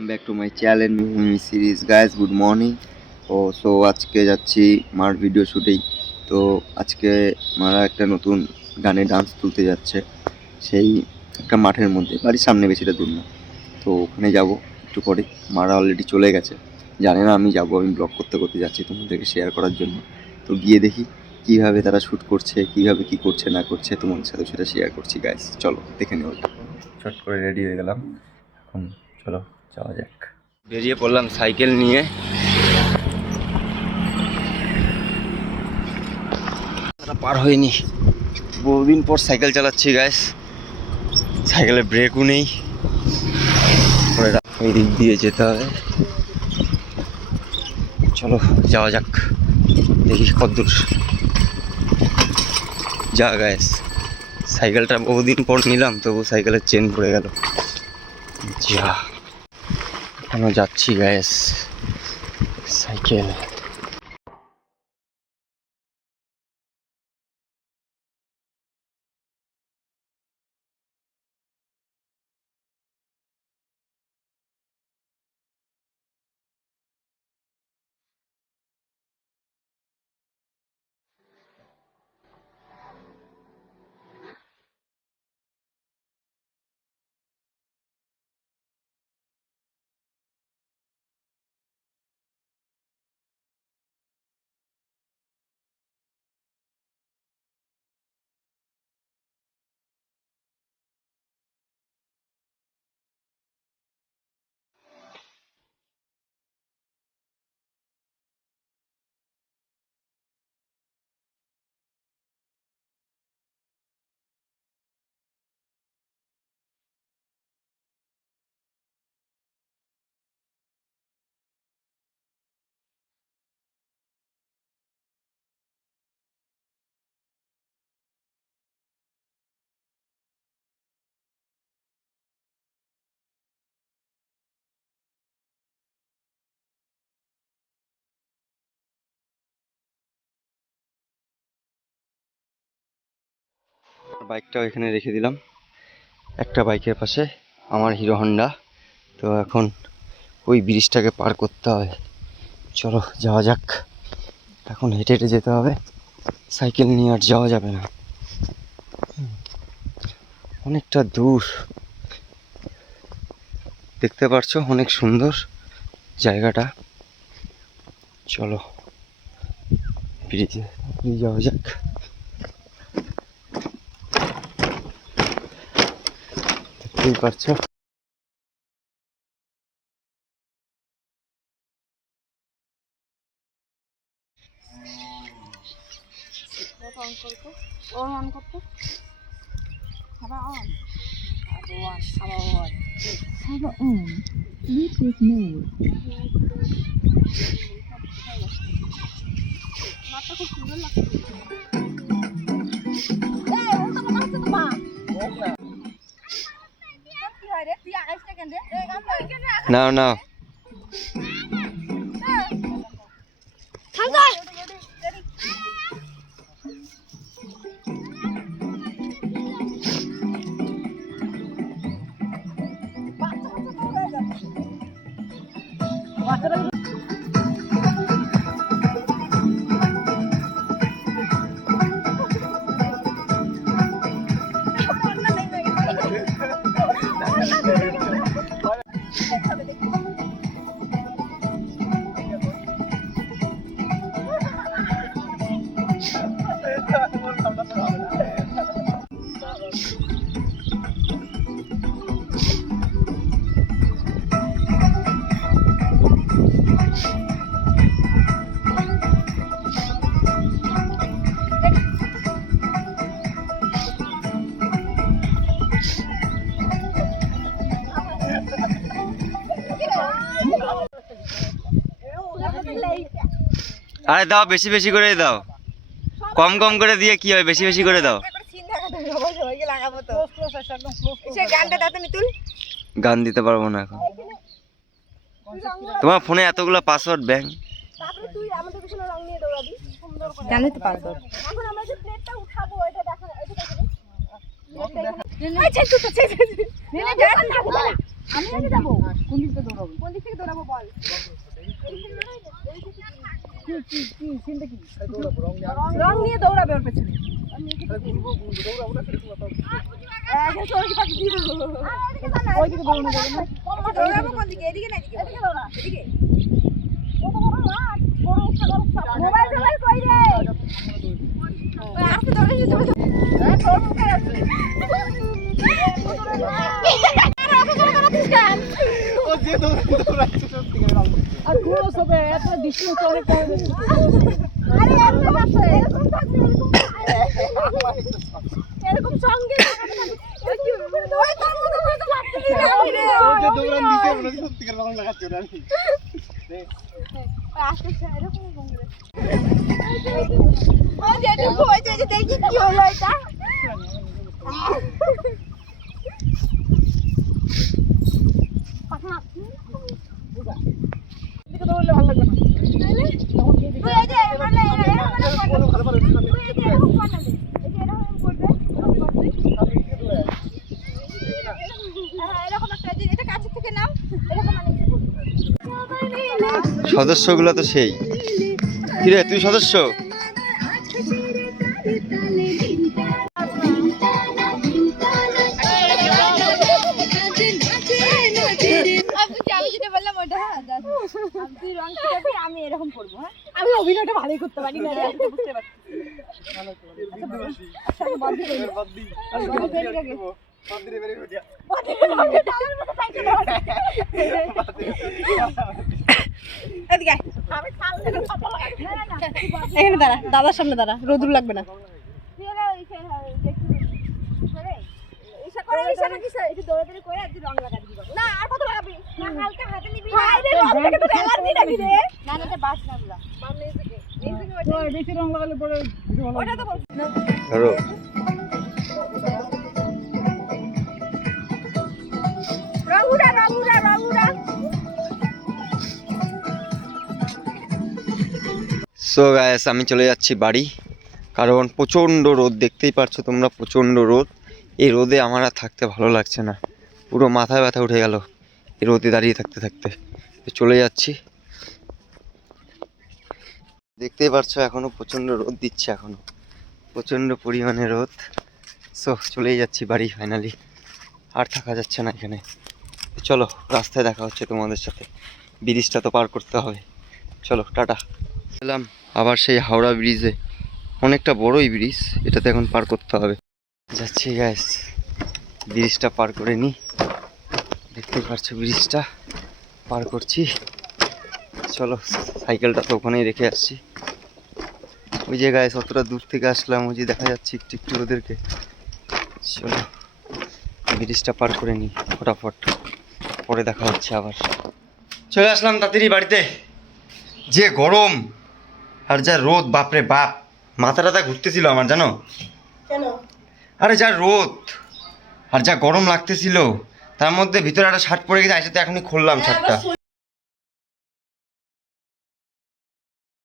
Welcome back to my channel Mimi series guys, good morning. So আজকে যাচ্ছি মার video শুটেই। তো আজকে মারা একটা নতুন গানে ডান্স তুলতে যাচ্ছে, সেই একটা মাঠের মধ্যে, বাড়ির সামনে, বেশিটা দূর না। তো ওখানে যাব একটু পরে। মারা অলরেডি চলে গেছে, জানে না আমি যাবো। আমি ব্লগ করতে করতে যাচ্ছি তোমাদেরকে শেয়ার করার জন্য। তো গিয়ে দেখি কীভাবে তারা শ্যুট করছে, কীভাবে কী করছে না করছে, তোমাদের সাথে সেটা শেয়ার করছি গাইস। চলো দেখে নেওয়া যাক। শর্ট করে রেডি হয়ে গেলাম, এখন চলো যাওয়া যাক। বেরিয়ে পড়লাম সাইকেল নিয়ে। পার হয়নি, বহুদিন পর সাইকেল চালাচ্ছি গাইস। সাইকেলের ব্রেকও নেই, ওই দিক দিয়ে যেতে হবে। চলো যাওয়া যাক, দেখি কতদূর যা গাইস। সাইকেলটা বহুদিন পর নিলাম, তবু সাইকেলের চেন পড়ে গেল। যা এখনো যাচ্ছি গাইস, সাইকেল। বাইকটাও এখানে রেখে দিলাম, একটা বাইকের পাশে আমার হিরো হন্ডা। তো এখন ওই ব্রিজটাকে পার করতে হবে, চলো যাওয়া যাক। এখন হেঁটে হেঁটে যেতে হবে, সাইকেল নিয়ে আর যাওয়া যাবে না, অনেকটা দূর। দেখতে পাচ্ছ অনেক সুন্দর জায়গাটা। চলো ব্রিজে যাওয়া যাক। দেখতেই পাচ্ছ নাও নাও। আরে দাও, বেশি বেশি করে দাও, কম কম করে দিয়ে কি হবে, বেশি বেশি করে দাও। গান দিতে পারবো না এখন, তোমার ফোনে এতগুলো পাসওয়ার্ড ব্যাংক। আমি আগে যাবো। কোন দিক থেকে দৌড়াবো? কোন দিক থেকে দৌড়াবো বল? কি চিন্তা কি? রং নিয়ে দৌড়াবে ওর পেছনে। ওইদিকে দৌড়ানো যাবে না। দৌড়াবো কোন দিকে? এদিকে না এদিকে? এদিকে দৌড়া। এদিকে। কত বড় মাঠ, বড় মোবাইল কই রে? ওই আস্তে দৌড়ে যেতে হবে। হ্যাঁ তোর মুখে আছে। ও যে দৌড়াচ্ছে সত্যি করে রাখবে আর পুরো সবে এত ডিসটেন্স চলে পড়ে। আরে এত আছে এরকম থাকবে এরকম সঙ্গে ওই তার মতো করে তো লাগতে দিলে রে ও যে দৌড়ান দিতে মনে সত্যি করে ভালো লাগাচ্ছে ওরা আস্তে এরকম বঙ্গরে ও যেটুকু হয়েছে যে দেখি কি হলো এটা এদিকে দৌড়লে ভালো লাগবে না। তুই এই যে মানে ভালো ভালো তুই এই যে এরকম বানাবে এই যে এরকম করবে হ্যাঁ এরকম একটা যে এটা কাছে থেকে নাও এরকম মানে সদস্যগুলো তো সেই। কিরে তুই সদস্য? আমি যেটা বললাম ওটা হ্যাঁ তুই রং ছিটাবি আমি এরকম করবো হ্যাঁ আমি অভিনয়টা ভালোই করতে পারি না রে। বুঝতে পারছি বাদ্দি বাদ্দি বেরে হয়ে যা এদিকে আমি খাল থেকে ছাতা লাগাই না না এখানে দাঁড়া, দাদার সামনে দাঁড়া, রোদুর লাগবে না। তুই না ওই খেল দেখতে করে ইশা করে ইশা না কিসে একটু দৌড়াদৌড়ি করে একটু রং লাগা দিবি না আর কত লাগাবি না হালকা হাতে নিবি না আরে রং থেকে তো অ্যালার্জি নাকি রে না না এটা বাস না গুলা বাম নিয়ে থেকে তো বেশি রং লাগালে পরে ভিডিও ভালো ওটা তো বল ধরো রঙুরা সো গাইস আমি চলে যাচ্ছি বাড়ি, কারণ প্রচণ্ড রোদ, দেখতেই পারছো তোমরা, প্রচণ্ড রোদ। এই রোদে আমার আর থাকতে ভালো লাগছে না, পুরো মাথায় ব্যথা উঠে গেল এই রোদে দাঁড়িয়ে থাকতে থাকতে। তো চলে যাচ্ছি, দেখতেই পারছো এখনো প্রচণ্ড রোদ দিচ্ছে, এখনো প্রচণ্ড পরিমাণে রোদ। সো চলেই যাচ্ছি বাড়ি ফাইনালি, আর থাকা যাচ্ছে না এখানে। চলো রাস্তায় দেখা হচ্ছে তোমাদের সাথে, ব্রিজটা তো পার করতে হবে। চলো টাটা। এলাম আবার সেই হাওড়া ব্রিজে, অনেকটা বড়ই ব্রিজ, এটাতে এখন পার করতে হবে। যাচ্ছি গ্যাস, ব্রিজটা পার করে নিই। দেখতেই পারছো ব্রিজটা পার করছি। চলো সাইকেলটা তো ওখানেই রেখে আসছি। ওই যে গায়ে অতটা দূর থেকে আসলাম, ওই যে দেখা যাচ্ছে একটু একটু ওদেরকে। চলো ব্রিজটা পার করে নিই ফটাফট, পরে দেখা হচ্ছে আবার। চলে আসলাম তাড়াতাড়ি বাড়িতে। যে গরম আর যা রোদ, বাপরে বাপ, মাথা টাথা ঘুরতেছিল আমার, জানো কেন? আরে যা রোদ আর যা গরম লাগতেছিল, তার মধ্যে ভিতরে একটা শার্ট পরে গেছে, আইসাতে এখনই খুললাম শার্টটা।